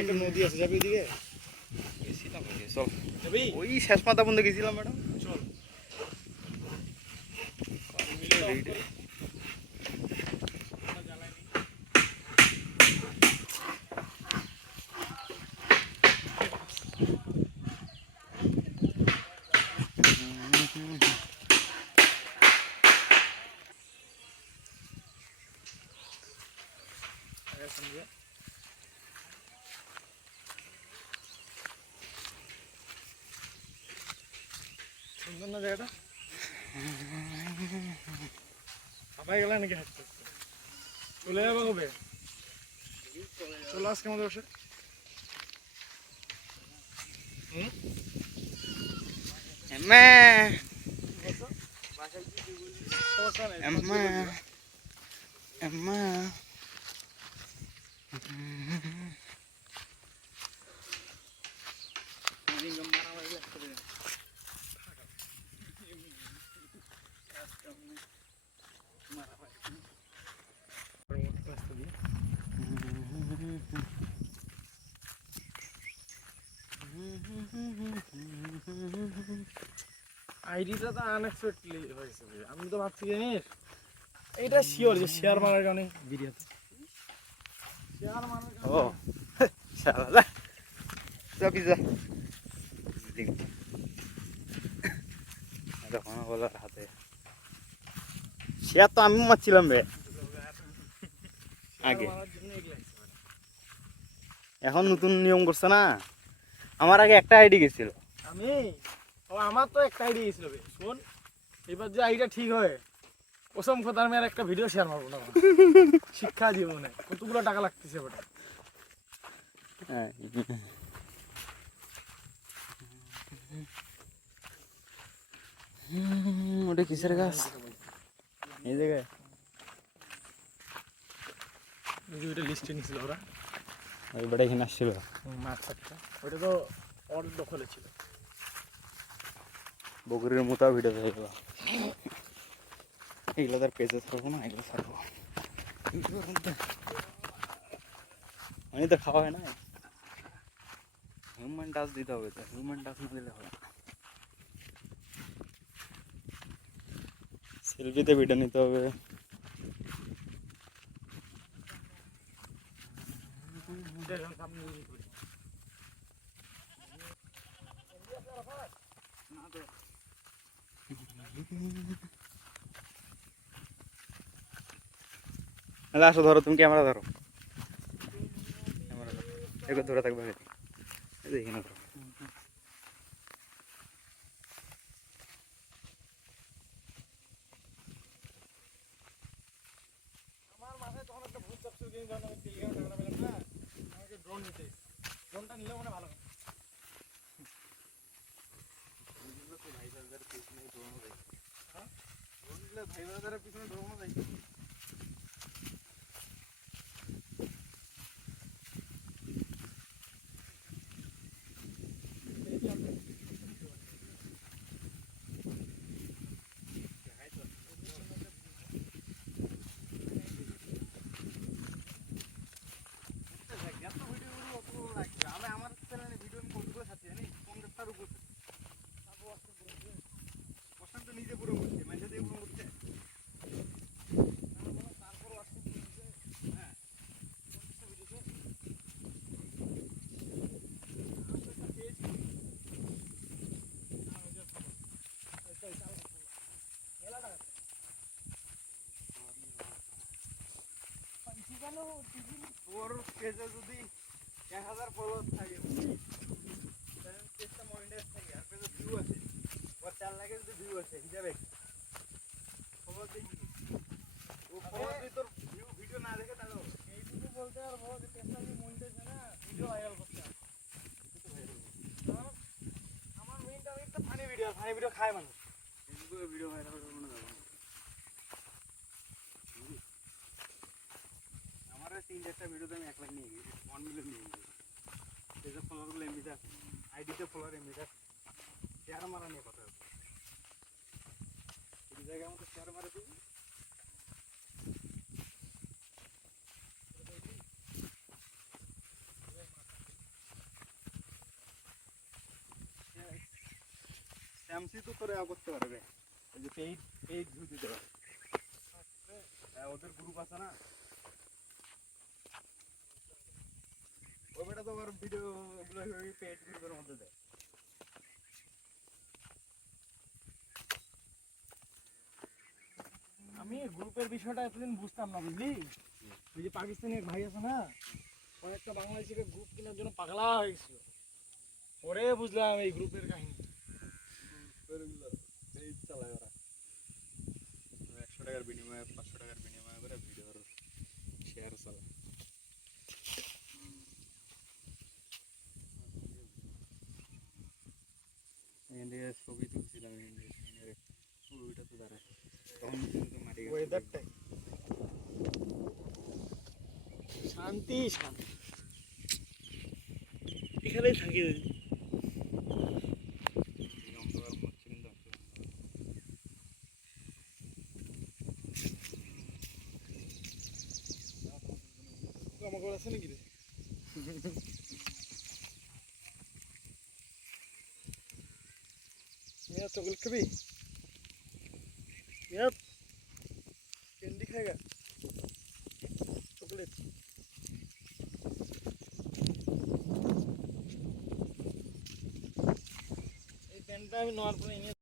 একটা নদী আছে, যাবি ওইদিকে? গেছিলাম, চল ওই শেষ মাথা বন্ধ গেছিলাম ম্যাডাম। চল সুন্দর না জায়গাটা? সবাই গেলে নাকি হাঁটতে? চলে যাবো কবে? চলো আজকে আমাদের বসে। আইডিটা তো আনএক্সপেক্টেডলি হয়েছে। আমি তো ভাবছি জানিস এইটা শিওর যে শেয়ার মারার কারণে ভিডিওতে শেয়ার মারার কারণে। ও শালা যা পিজা দেখো না বলার হাতে শেয়ার তো আমি মারছিলাম রে আগে। এখন নতুন নিয়ম করছে না। আমার আগে একটা আইডি গেছিল। আমার তো একটা আইডি গেছিল। শোন, এবার যে আইডিটা ঠিক হয় কসম কথা আমি আর একটা ভিডিও শেয়ার মারবো না। শিক্ষা জীবনে কতগুলো টাকা লাগতেছে ওটা। ওটা কিসের গাছ? এই জায়গায় ওইটা লিস্টে নিছিল ওরা। ওই বেটা এখানে আসছিল মাছ একটা, ওইটা তো ওর দখলে ছিল। বকরির মোতা ভিডিও দেখল। এগুলো তার পেজে ছাড়বো না, এগুলো ছাড়বো। আমি তো খাওয়া হয় না। হিউম্যান টাচ দিতে হবে, তো হিউম্যান টাচ না দিলে হবে না। সেলফিতে ভিডিও নিতে হবে। আসো ধরো, তুমি ক্যামেরা ধরো, ক্যামেরা ধরো, ধরে থাকবে দেখি না। আমার মাথায় তখন একটা ভূত চাপছিল, যখন আমি টেলিগ্রাম টাকাটা পেলাম না, আমাকে ড্রোন নিতে। ড্রোনটা নিলে মানে ভালো। ভাই বাজারের পিছনে ড্রোনও যাই। নিজে পুরো করছে, মাঝে দিয়ে পুরো করছে। তোর পেজে যদি 1000 ফলোয়ার থাকে, পেজটা মনিটাইজ থাকে, আর পেজে ভিউ আছে, 4 লাখের যদি ভিউ আছে, হিসাবে খবর দেখি। ও খবর দিয়ে তোর ভিডিও না দেখে তাহলে এইটুকু বলতে পারবো যে পেজটা যদি মনিটাইজ হয় না, ভিডিও ভাইরাল করতে হবে। আমার মেইন টার্গেটটা ফানি ফানি ভিডিও খায় মানুষ ফেসবুকে ভিডিও ভাইরাল করে মনে যাবে আমার 3-4টা ভিডিওতে আমি 1 লাখ নিয়ে গেছি 1 মিলিয়ন নিয়ে গেছি ফেসবুক ফলোয়ারগুলো এমনিতে আছে আইডিতে ফলোয়ার এমনিতে আছে শেয়ার মারা নিয়ে কথা হচ্ছে এই জায়গার মতো শেয়ার মারা দিবি স্যামসি তো করে করতে পারবে এই যে পেইড ভিউ দিতে পারে হ্যাঁ ওদের গ্রুপ আছে না ওই বেটা তো আমার ভিডিও এগুলো পেইড গ্রুপের মধ্যে দেয় আমি গ্রুপের বিষয়টা এতদিন বুঝতাম না বুঝলি ওই যে পাকিস্তানি এক ভাই আছে না অনেকটা বাংলাদেশিকে গ্রুপ কেনার জন্য পাগলা হয়ে গেছিল পরে বুঝলাম এই গ্রুপের কাহিনী চালায় ওরা 100 টাকার বিনিময়ে 500 টাকার বিনিময়ে করে ভিডিওর শেয়ার চালায় ইন্ডিয়ার ছবি তুলছিলাম ইন্ডিয়ার ওইটা তো দাঁড়ায় তখন কিন্তু মাটি ওয়েদারটাই শান্তি শান্তি এখানেই থাকি অন্ধকার মরছে কিন্তু আমার ঘর আছে নাকি রে मेरा चॉकलेट कभी यार कैंडी खाएगा चॉकलेट এই প্যান্টটা আমি নেওয়ার পরে